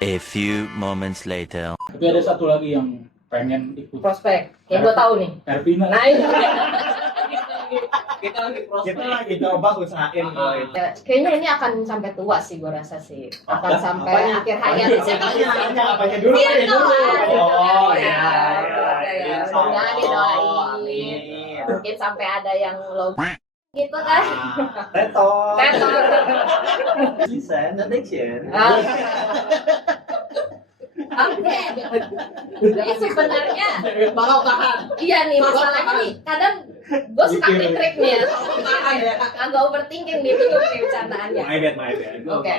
A few moments later. Tapi ada satu lagi yang pengen ikut. Prospek. Kayak gue tahu nih. Ervina. Nah itu. Kita lagi proses. Kita lagi coba usahain kalau itu. Ya, kayaknya ini akan sampai tua sih gue rasa sih. Akan Apa? sampai Apanya? akhir hayat. Apanya dulu? Iya, Apanya dulu? dong. Oh Iya, ya. semoga didoain. Mungkin sampai ada yang lo gitu kan. Tetot. Tetot. Bisa, addiction. Oke. Jadi sebenarnya Bakal tahan. iya nih masalahnya nih. Kadang gue suka trik nih ya. Tahan ya. Agak overthinking nih bingung nih bercandaannya. My bad. Oke.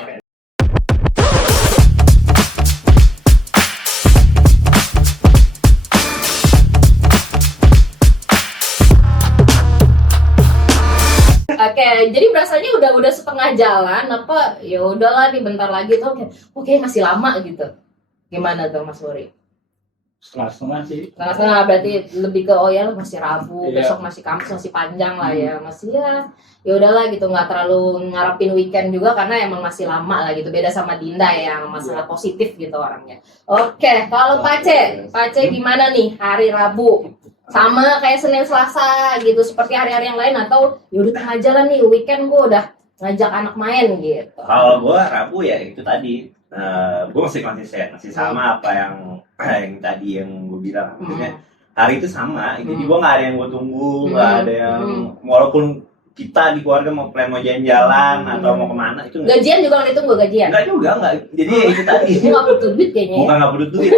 Oke, jadi berasanya udah setengah jalan apa ya udahlah nih bentar lagi tuh oke masih lama gitu. Gimana tuh Mas Wuri? Setengah-setengah sih. Setengah-setengah berarti lebih ke oh ya masih Rabu, Iya. besok masih Kamis masih panjang lah ya. Masih ya udahlah gitu nggak terlalu ngarepin weekend juga karena emang masih lama lah gitu. Beda sama Dinda yang sangat positif gitu orangnya. Oke, kalau Pace gimana nih hari Rabu? Sama kayak Senin Selasa gitu seperti hari-hari yang lain atau yaudah tengah jalan nih weekend gue udah ngajak anak main gitu. Kalau gua Rabu ya itu tadi, gua masih konsisten, masih sama apa yang tadi yang gua bilang. Maksudnya hari itu sama, jadi gua nggak ada yang gua tunggu, nggak ada yang walaupun kita di keluarga mau plan mau jalan-jalan atau mau kemana itu nggak. Gajian juga nggak ditunggu gajian? Enggak juga, enggak. Jadi ya itu tadi. Gue nggak butuh duit kayaknya. Bukan nggak butuh duit.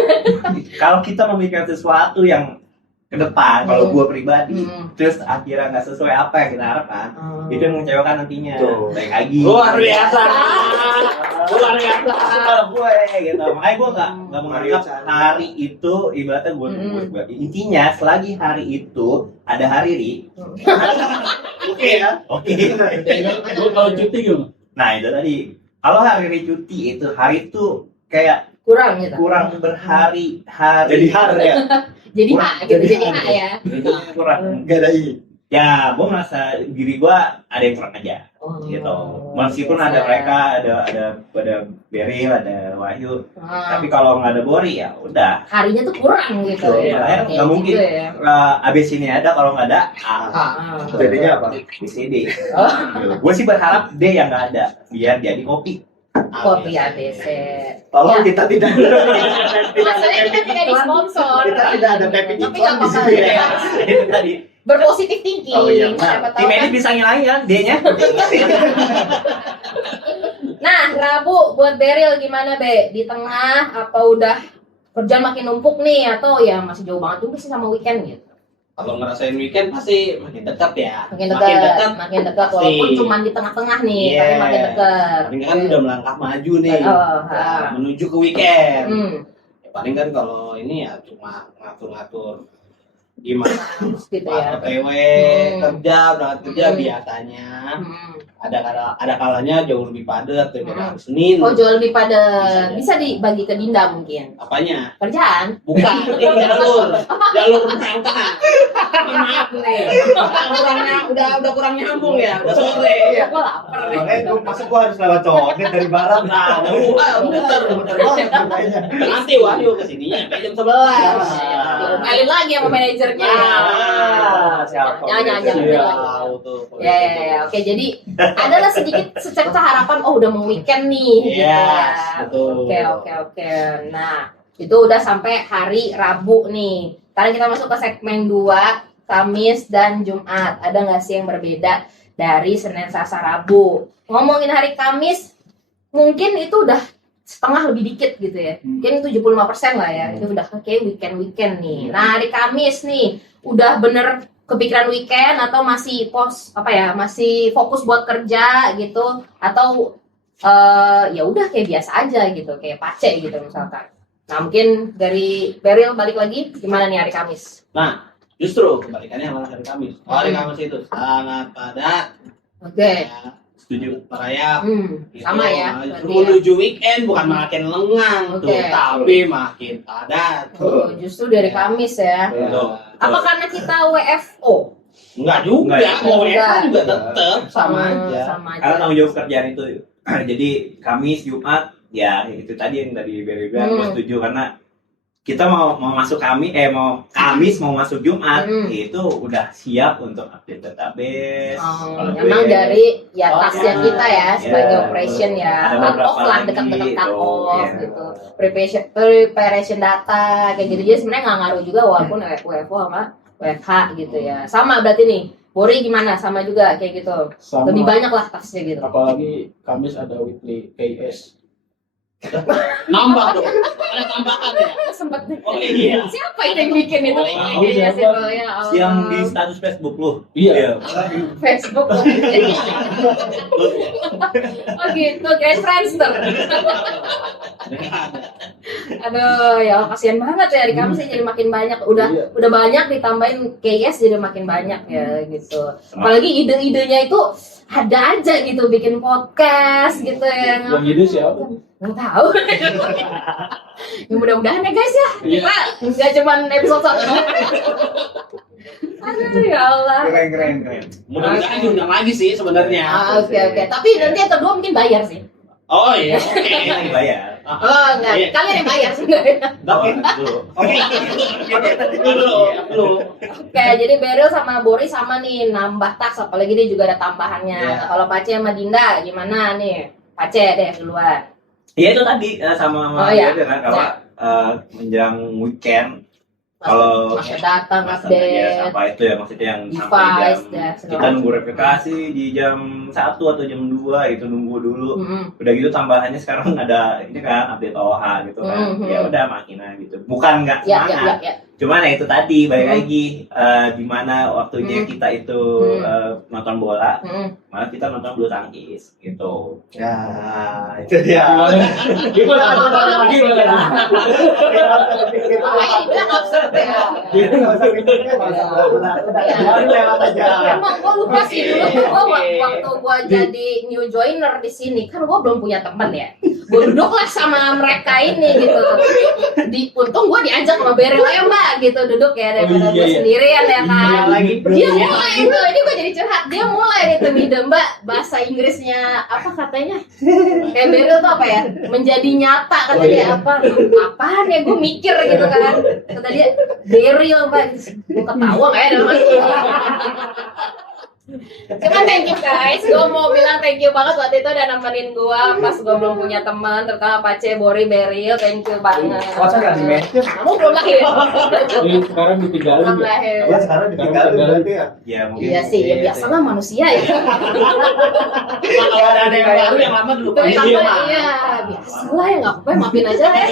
Kalau kita memikirkan sesuatu yang ke depan, kalau gua pribadi, terus akhirnya nggak sesuai apa yang kita harapkan, itu yang mengecewakan nantinya. Tuh. Baik lagi. Luar biasa. Luar biasa. Gue gitu, makanya gue nggak menganggap hari itu ibaratnya gue tunggu. Intinya selagi hari itu ada hari ri. Oke ya. Oke. Gue kalau cuti gimana? Nah itu tadi, kalau hari ri cuti itu hari itu kayak Kurang gitu. kurang berhari-hari. Jadi hari ya. Jadi H gitu, jadi H ya. Jadi kurang. Gak ada ini. Ya, gue merasa diri gue ada yang kurang aja. Gitu. Meskipun ada mereka, ada Beril, ada Wahyu, tapi kalau nggak ada Bori ya udah. harinya tuh kurang gitu Iya, ya. nggak Kayak mungkin. gitu ya. Abis ini ada, kalau nggak ada A. Jadinya apa? BCD. Gue sih berharap D yang nggak ada, biar jadi kopi. Kopi ABC. Tolong Ya. kita tidak. Maksudnya kita tidak di sponsor. Kita tidak ada Pepi Tapi Ikon nggak di apa-apa sini. ya. Itu tadi. Berpositif thinking. Oh, iya. Siapa tahu Tim kan. ini bisa ngilangin kan D-nya? Nah, Rabu buat Beril gimana Be? Di tengah apa udah kerjaan makin numpuk nih atau ya masih jauh banget juga sih sama weekend gitu. Kalau ngerasain weekend pasti makin dekat ya. Makin dekat pasti. walaupun cuma di tengah-tengah nih, Iya. tapi makin dekat. Paling kan udah melangkah maju nih. Menuju ke weekend. Ya, paling kan kalau ini ya cuma ngatur-ngatur gimana Gitu pas ya. OTW kerja berangkat kerja biasanya ada kalanya jauh lebih padat daripada hari Senin. Oh, jual lebih pada Bisa, bisa dibagi ke Dinda mungkin. Apanya? Kerjaan. Bukan, ini jalur berangkat. Maaf nih, udah kurang nyambung ya, udah sore. Iya, gua lapar nih. Makanya masa gue harus lewat Condet dari barat. Nah, muter banget katanya. Nanti Wahyu kesininya sampai jam 11. Diomelin lagi sama manajernya. Siapa? Jangan. Tahu tuh. Ya. Oke, jadi adalah sedikit secerca harapan. Oh, udah mau weekend nih. Gitu Yes, ya. betul. Oke. Nah, itu udah sampai hari Rabu nih. Sekarang kita masuk ke segmen 2, Kamis dan Jumat. Ada nggak sih yang berbeda dari Senin, Selasa, Rabu? Ngomongin hari Kamis, mungkin itu udah setengah lebih dikit gitu ya. Mungkin 75% lah ya. Itu udah kayak weekend nih. Nah, hari Kamis nih, udah bener kepikiran weekend atau masih masih fokus buat kerja gitu atau ya udah kayak biasa aja gitu, kayak Pace gitu misalkan. Nah, mungkin dari Beril balik lagi gimana nih hari Kamis? Nah, justru kebalikannya malah hari Kamis. Hari Kamis itu sangat padat. Oke. Ya, Setuju. merayap. Sama ya. berarti ya. Menuju weekend bukan makin lengang Oke. tuh, tapi makin padat. Oh, justru dari Kamis ya. Tuh. Apa karena kita WFO? Enggak juga, Enggak. mau Enggak. WFH juga tetep sama aja. Sama Karena aja. tanggung jawab kerjaan itu. Jadi Kamis, Jumat ya itu tadi yang tadi Beri bilang, gue setuju karena kita mau masuk Kamis mau masuk Jumat itu udah siap untuk update database. Memang dari ya tasnya kita ya sebagai operation ya, cut off lah dekat-dekat cut off gitu. Preparation data kayak gitu, jadi sebenarnya nggak ngaruh juga walaupun WFO sama WFH gitu ya. Sama berarti nih, Bori gimana? Sama juga kayak gitu. Sama. Lebih banyak lah tasnya gitu. Apalagi Kamis ada weekly KS. Nambah dong. Ada tambahan ya. Sempet nih. Oh iya. Siapa itu yang bikin itu? Siapa? Ya Allah. Yang di status Facebook lu. Iya. Facebook. Oh gitu, kayak Friendster. Aduh, ya kasihan banget ya, di kamu sih jadi makin banyak. Udah banyak ditambahin KS jadi makin banyak ya gitu. Apalagi ide-idenya itu ada aja gitu, bikin podcast gitu ya. Yang ide siapa? Nggak tahu. Ya mudah-mudahan ya guys ya. Iya. Kita nggak cuma episode 1. Aduh ya Allah. Keren. Mudah-mudahan diundang lagi sih sebenarnya. Oke. Tapi nanti yang kedua mungkin bayar sih. Oh iya. Ini lagi bayar. Oh enggak, Iya. kalian yang bayar sebenarnya. Oke. Dulu. Belum. Oke, jadi Beryl sama Bori sama nih nambah tas, apalagi dia juga ada tambahannya. Iya. Kalau Pace sama Dinda gimana nih? Pace deh duluan. Iya itu tadi sama Oh, iya. dia kan kalau menjelang weekend kalau masa datang masa update. apa itu ya maksudnya yang sampai Device, jam ya, kita segala nunggu replikasi di jam 1 atau jam 2 itu nunggu dulu. Mm-mm. Udah gitu tambahannya sekarang ada ini kan update OH gitu kan. Ya udah makina gitu. Bukan nggak Ya. semangat. Cuman ya itu tadi balik Mm. lagi di mana waktunya kita itu nonton bola, malah kita nonton bulu tangkis gitu. Ya, itu dia. Gimana? Makanya dibilang absurd ya. Emang gue lupa sih dulu tuh waktu gue jadi new joiner di sini kan gue belum punya teman ya. Gue duduklah sama mereka ini gitu. Untung gue diajak sama Beryl, ayo Mbak gitu duduk ya daripada gue sendirian ya kan. Dia mulai itu, ini gue jadi curhat. Dia mulai itu ide Mbak bahasa Inggrisnya apa katanya? Kayak Beryl tuh apa ya? Menjadi nyata kata dia apa? Apaan ya? Gue mikir gitu kan. Kata dia Beryl Mbak. Gue ketawa nggak ya dalam hati. Cuman thank you guys, gue mau bilang thank you banget waktu itu udah nemenin gue pas gue belum punya teman, terutama Pace, Bori, Beryl, thank you banget. Masa nggak di-mention? Kamu belum lahir. Sekarang ditinggalin. Belum lahir. Ya sekarang ditinggalin berarti ya. Ya mungkin. Iya sih, ya biasalah manusia ya. Kalau ada yang baru yang lama dulu. Iya, biasalah ya nggak apa-apa, maafin aja ya.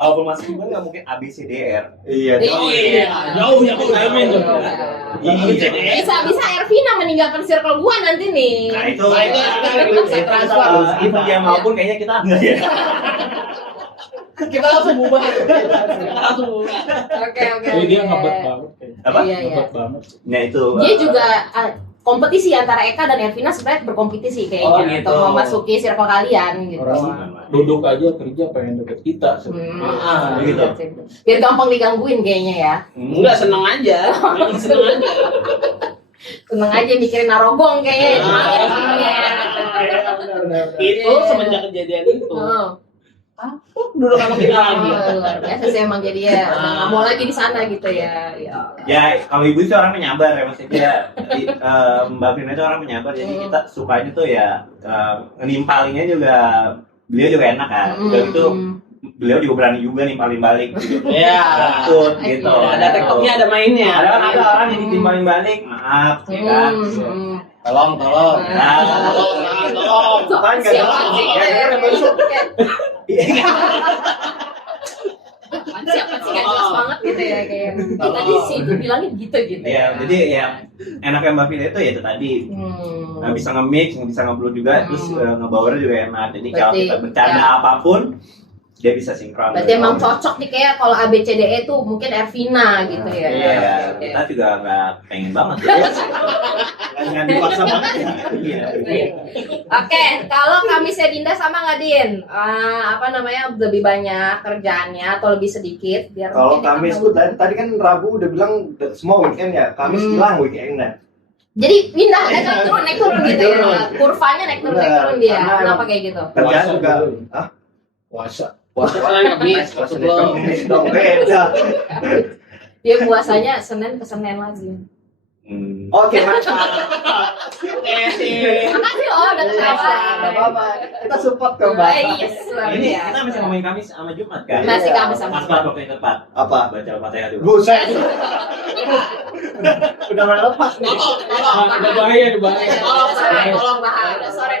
Kalau masih juga nggak mungkin ABCDR. Iya. Oh iya, Jauh ya Bu Amin. Bisa Ervina meninggalkan circle gua nanti nih. Nah itu Bisa transfer. itu dia maupun kayaknya kita enggak ya. Kita langsung bubar. Oke. Jadi dia ngebet banget. Apa? Iya. Ngebet banget. Nah itu. Dia juga kompetisi antara Eka dan Ervina sebenarnya berkompetisi kayaknya gitu. untuk memasuki circle kalian gitu. Orang duduk aja kerja pengen deket kita sebenarnya. gitu. Biar gampang digangguin kayaknya ya. Enggak seneng aja. Seneng aja. Seneng aja mikirin narogong kayaknya. Itu semenjak kejadian itu. Duduk sama kita lagi. Luar biasa sih emang jadi ya. Udah nggak mau lagi di sana gitu ya. Ya kalau ibu itu orang penyabar ya maksudnya. Mbak Vina itu orang penyabar jadi kita sukanya tuh ya ngenimpalinnya juga beliau juga enak kan. Udah gitu beliau juga berani juga nimpalin balik. Iya. Takut gitu. Ada tektoknya, ada mainnya. Ada orang yang ditimpalin balik, maaf ya kan. Tolong. Nah, Kan nggak Siapa ada. sih? Siapa sih nggak jelas banget gitu ya kayak. Tadi sih itu bilangnya gitu. ya jadi ya enaknya Mbak Vina itu ya itu tadi bisa nge-mix, bisa nge-upload juga, terus ngebawanya juga enak. Jadi kalau Berarti, kita bercanda apapun dia bisa sinkron. Berarti emang cocok nih kayak kalau ABCDE tuh mungkin Ervina gitu ya. Iya, kita juga nggak pengen banget. Nggak dipaksa banget ya. Iya. Oke, kalau Kamisnya Dinda sama nggak Din? Lebih banyak kerjaannya atau lebih sedikit? Biar Kalau mungkin kita Kamis tahu. tuh tadi kan Rabu udah bilang semua weekend ya. Kamis hilang weekendnya. Jadi pindah naik turun gitu ya. Kurvanya naik turun dia. Kenapa kayak gitu? Kerjaan juga. Hah? Puasa kan habis, puasa belum. Beda. Dia puasanya Senin ke Senin lagi. Oke, mantap. Makasih loh udah ketawa. Enggak apa-apa. Kita support kok, Mbak. Yes, luar Ini biasa. kita masih ngomongin Kamis sama Jumat kan? Masih Kamis sama Pas waktu yang tepat. Apa? Baca Al-Fatihah dulu. Buset. Udah melepas nih. Ada bahaya. Tolong tahan. Udah sore.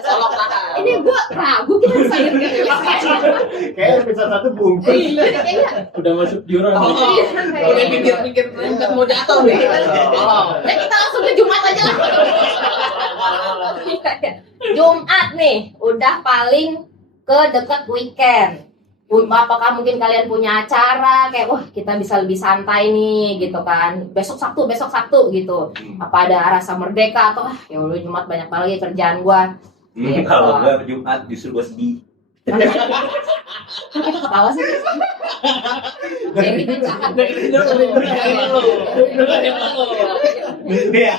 Tolong tahan. Ini gua ragu kita bisa Kayak bisa satu bungkus. Iya. Udah masuk jurang. Udah mikir mau jatuh nih. Ya kita langsung ke Jumat aja lah. Jumat nih, udah paling ke dekat weekend. Apakah mungkin kalian punya acara kayak wah kita bisa lebih santai nih gitu kan. Besok Sabtu gitu. Apa ada rasa merdeka atau ya Allah Jumat banyak banget kerjaan gua. Gitu. Kalau gue Jumat justru gue sedih. Kita ketawa sih. Jadi jahat. Iya.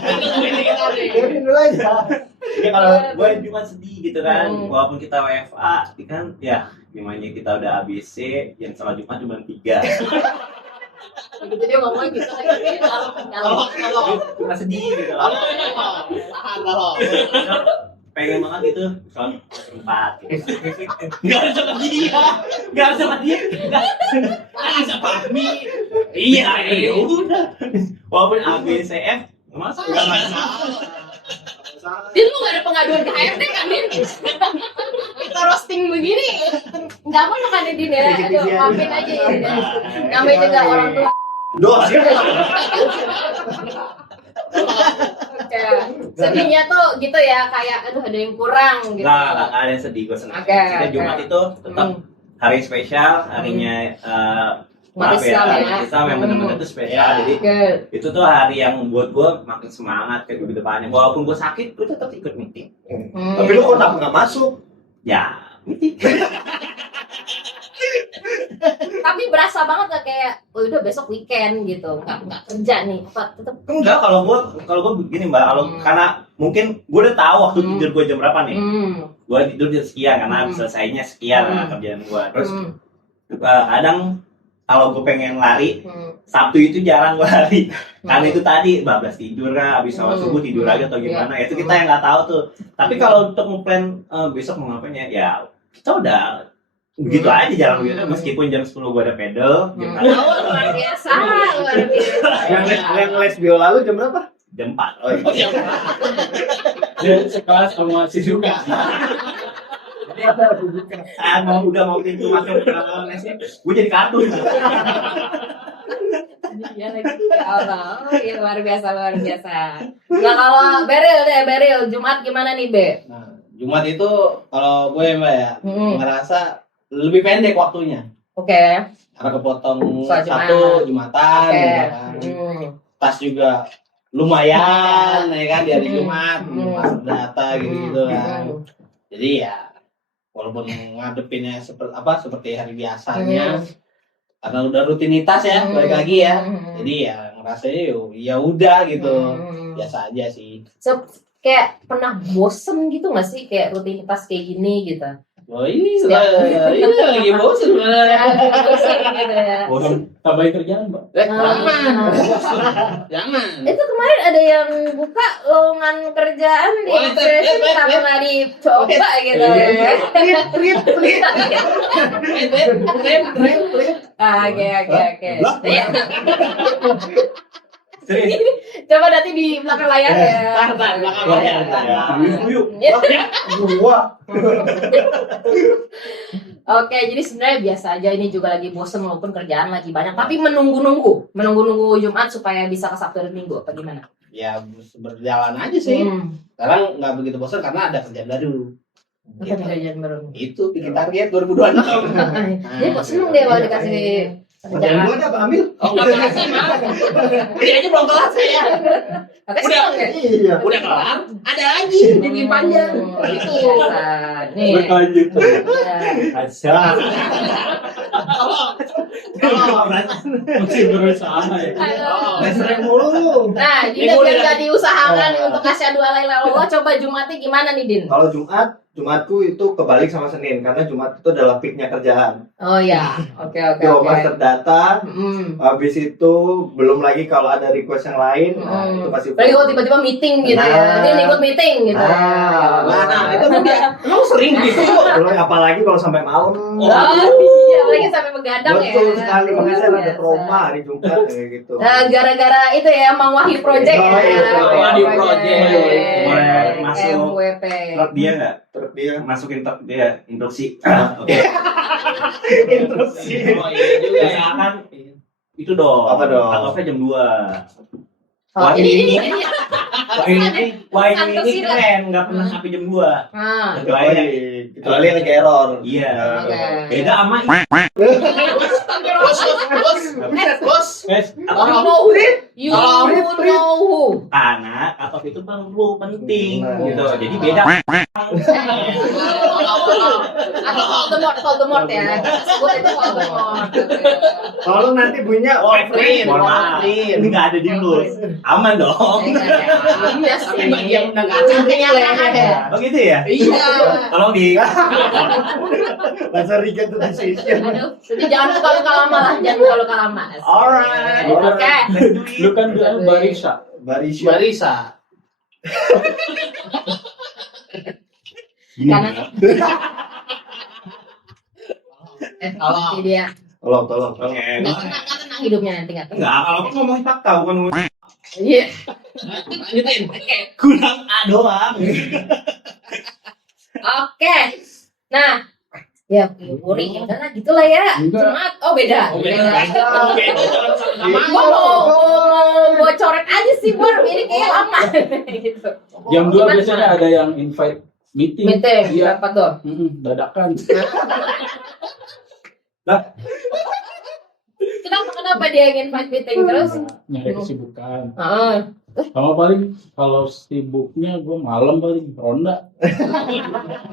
Dulu aja. Ya kalau gue Jumat sedih gitu kan, walaupun kita WFA, kan ya gimana kita udah ABC, yang salah Jumat cuma 3. Gitu dia ngomong gitu kalau Cuma sedih gitu. Pengen banget gitu, soal 4 gitu. Gak harus sama dia, gak harus sama dia, gak harus sama Fahmi. Iya, ya udah. Walaupun ABCF, gak masalah. Din lu gak ada pengaduan ke HRD kan Din? Kita roasting begini nggak mau kan Din ya? Aduh maafin aja ya. Namanya juga orang tua. Dosa. Sedihnya tuh gitu ya kayak aduh ada yang kurang gitu. Nah, gak ada yang sedih, gue senang. Oke, Kita Jumat itu tetap hari spesial, harinya Umat Islam ya. umat Islam yang benar-benar itu spesial. Jadi itu tuh hari yang membuat gue makin semangat ke depannya. Walaupun gue sakit, gue tetap ikut meeting. Tapi lu kok nggak masuk? Ya, meeting. Tapi berasa banget gak kayak oh udah besok weekend gitu nggak kerja nih apa tetap Enggak, kalau gue begini Mbak, kalau karena mungkin gue udah tahu waktu tidur gue jam berapa nih. Gue tidur jam sekian karena selesainya sekian kerjaan gue. Terus kadang kalau gue pengen lari, Sabtu itu jarang gue lari. Karena itu tadi bablas tidur kan, habis sholat subuh tidur aja atau gimana. Itu kita yang nggak tahu tuh. Tapi kalau untuk ngeplan besok mau ngapain ya kita udah begitu aja jalan begitu. Meskipun jam 10 gue ada pedal, jam luar biasa. Yang les biola lu jam berapa? jam 4. Oh iya. Dia sekelas sama si Suka. Udah mau pintu masuk ke lesnya, gue jadi kartun. Iya lagi ya Allah, ya luar biasa. Nah kalau Beril Jumat gimana nih Be? Nah, Jumat itu kalau gue Mbak ya ngerasa lebih pendek waktunya. Oke. Karena kepotong Soal Jumat. satu Jumatan, Oke. gitu kan. Tas juga lumayan, ya kan di hari Jumat, masuk data gitu kan. Jadi ya walaupun ngadepinnya seperti hari biasanya, karena udah rutinitas ya, balik lagi ya. Jadi ya ngerasanya ya udah gitu, biasa aja sih. Kayak pernah bosen gitu nggak sih kayak rutinitas kayak gini gitu? Oh ini lagi bosan sebenarnya. Bosen gitu ya. Tambahin kerjaan, Mbak. Jangan. Itu kemarin ada yang buka lowongan kerjaan di Expression kenapa nggak dicoba gitu ya? Oke. Serius. Coba nanti di belakang layar ya. Belakang layar. Gua. Oke, jadi sebenarnya biasa aja ini juga lagi bosen walaupun kerjaan lagi banyak, tapi menunggu Jumat supaya bisa ke Sabtu dan Minggu apa gimana? Ya berjalan aja sih. Sekarang nggak begitu bosan karena ada kerjaan baru. Kerjaan baru. Itu bikin target 2026. Dia kok seneng deh kalau dikasih Kerjaan gue udah ambil. Oh, nggak kasih maaf. Ini aja belum kelar saya. Udah, Iya. Udah kelar. Ada lagi jadi panjang. Itu. Nih. Berlanjut. Ya. Masih berusaha ya. Sering mulu. Nah, Dinda biar gak diusahakan nih untuk asyhadu alla ilaha illallah, coba Jumatnya gimana nih, Din? Kalau Jumatku itu kebalik sama Senin karena Jumat itu adalah peaknya kerjaan. Oh ya, oke. Yo master data, Mm. habis itu belum lagi kalau ada request yang lain, nah, itu pasti. Lagi kalau tiba-tiba meeting gitu ya, Din ikut meeting gitu. Nah, itu dia. Emang sering gitu. Belum apalagi kalau sampai malam. Iya, apalagi sampai begadang ya. Betul sekali, makanya saya Luar ada biasa. trauma hari Jumat kayak gitu. Nah, gara-gara itu ya Mang Wahyu Project Oh, ya. iya, Wahyu Project. Boleh masuk MWP. truk dia nggak? Terus dia Masukin truk dia, induksi. Oke. interupsi. Oh iya juga ya. Misalkan itu dong. Apa dong? Cut-off-nya jam 2. Oh, Wah, ini. Wah ini keren, nggak pernah sampai jam 2. Ah. Kecuali lagi error. Iya. Oke. Beda sama Bos. You know who. karena cut-off itu perlu penting Nah. gitu. Jadi beda. Atau Voldemort ya. Sebut itu Voldemort. Kalau nanti bunyinya Wolverine. Mohon maaf, ini nggak ada di lulus. Aman dong. Iya sih. Tapi bagi yang udah nggak ada. Kenyataan ya. Oh gitu ya? Iya. Tolong di langsung regret to decision. Aduh, jadi jangan luka-luka lama lah, jangan luka-luka lama. Alright. Oke. Lu kan bilang Barisa. Barisha. Barisa. Karena Kalau- ini dia Tolong. Oke. nggak tenang hidupnya nanti nggak tenang. Enggak, kalau aku ngomongin fakta bukan ngomongin Iya. Lanjutin. kurang A doang. Oke. Nah, ya Puri, ya udahlah gitulah ya. Enggak. Jumat, oh beda. Oke, itu jangan sama. Gua mau bocorin aja sih, Bor. Ini kayaknya lama. Gitu. Jam 2 Gimana? biasanya ada yang invite meeting. Meeting, Iya. berapa tuh? Dadakan. Kenapa dia ingin invite meeting terus? Nyari kesibukan. Heeh. Sama paling kalau sibuknya gue malam paling ronda.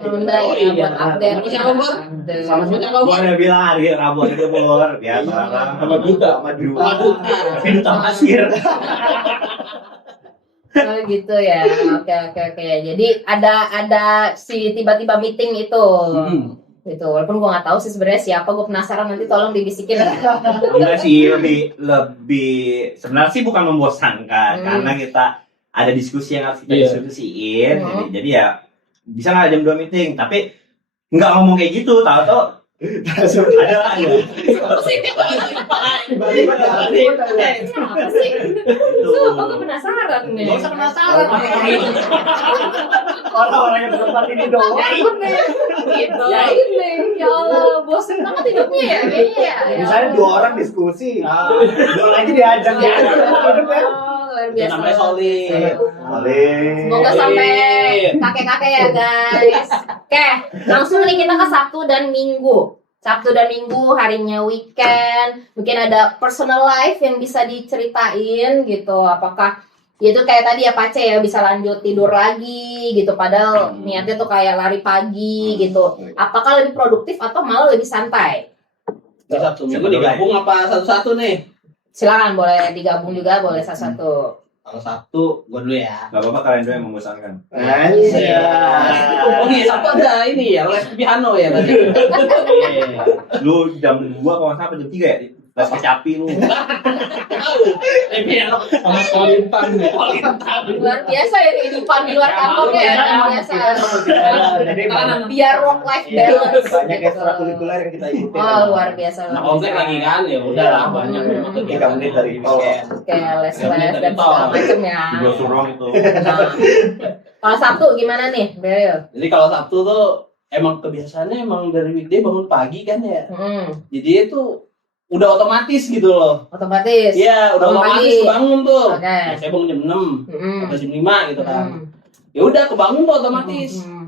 Ronda Oh, ya iya. buat update. Siapa, Bor? Update. Sama siapa, Gua Bor? udah bilang hari Rabu itu Bor, biasa lah. Sama Duta. Sama Duta. Waduh. Tapi duta pasir. Oh gitu ya. Oke. Jadi ada si tiba-tiba meeting itu. Gitu. Walaupun gua nggak tahu sih sebenarnya siapa, gua penasaran, nanti tolong dibisikin. Enggak sih, lebih sebenarnya sih bukan membosankan karena kita ada diskusi yang harus kita Iya. diskusiin. Hmm. Jadi ya bisa nggak jam 2 meeting, tapi nggak ngomong kayak gitu, tahu-tahu ada lah ya. Apa sih? Apa sih? Itu. Sumpah gua penasaran nih. Gak usah penasaran. Orang-orang yang bertempat ini doang. Ya ini, gitu. Ya ini, ya Allah, bosan banget hidupnya ya, kayaknya ya. Misalnya 2 orang diskusi, 2 lagi diajak Ya, dia. luar Itu biasa. namanya solid. Semoga sampai kakek-kakek ya guys. Oke, langsung nih kita ke Sabtu dan Minggu. Sabtu dan Minggu harinya weekend. Mungkin ada personal life yang bisa diceritain gitu. Apakah ya itu kayak tadi ya Pace ya bisa lanjut tidur lagi gitu. Padahal niatnya tuh kayak lari pagi gitu. Apakah lebih produktif atau malah lebih santai? Satu minggu digabung apa satu-satu nih? Silakan boleh digabung juga, boleh satu-satu. Kalau Sabtu, gue dulu ya. Gak apa-apa kalian dua yang membosankan. Oh iya, Sabtu ada ini ya, les piano ya tadi. Lu jam 2 kalau nggak salah jam 3 ya? Les kecapi lu. Les piano. Sama Kolintang nih. Luar biasa ya kehidupan di luar kantornya ya, luar biasa. Jadi Biar work life balance. banyak gitu. ekstrakurikuler yang kita ikutin. Oh luar biasa. Nah, komplek lagi kan, ya udah lah banyak memang 3 menit dari tol. Kayak les-les dan segala macem ya. Gua suruh itu. Nah, kalau Sabtu gimana nih, Beril? Jadi kalau Sabtu tuh emang kebiasaannya emang dari weekday bangun pagi kan ya. Jadi itu udah otomatis gitu loh. Otomatis. Iya, udah Bangun otomatis pagi. kebangun tuh. Oke. Ya, saya bangun jam 6 Mm-mm. atau jam 5 gitu kan. Mm. Ya udah kebangun tuh otomatis. Mm.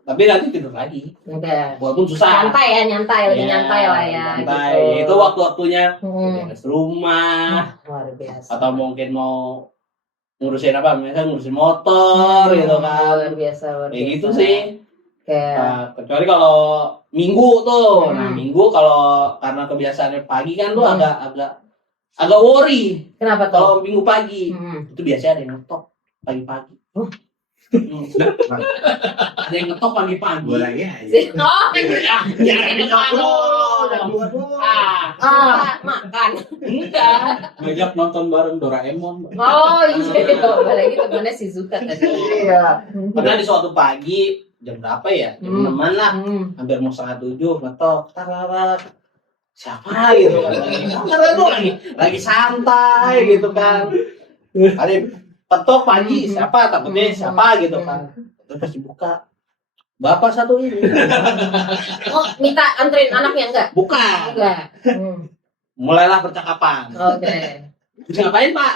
Tapi nanti tidur lagi. Oke. Walaupun susah. Nyantai ya, lebih Iya, nyantai lah ya. Santai. Gitu. Itu waktu-waktunya Mm. beres rumah Luar biasa. atau mungkin mau ngurusin apa? Misalnya ngurusin motor gitu kan. Luar biasa, luar biasa. Kayak gitu sih. Kayak Nah, kecuali kalau Minggu tuh. Nah, Hmm. Minggu kalau karena kebiasaannya pagi kan lu Hmm. agak worry Kenapa tuh? kalau Minggu pagi. Hmm. Itu biasanya ada yang ngetok pagi-pagi. Ada yang ngetok pagi-pagi. Gue lagi aja. Oh, Ya, ada yang ngetok dulu. makan. Enggak. Ngajak nonton bareng Doraemon. Oh iya, apalagi temennya si Zuka tadi. Iya. Pernah di suatu pagi jam berapa ya? Jam 6-an lah. Hampir mau 6:30 ngetok. Tarat. Siapa gitu kan? Karena lu lagi santai gitu kan. Ada yang petok pagi siapa? Takutnya siapa gitu kan. Terus pas dibuka. Bapak satu ini. Oh, minta anterin anaknya enggak? Bukan. Enggak. Mulailah percakapan. Oke. Ngapain, Pak?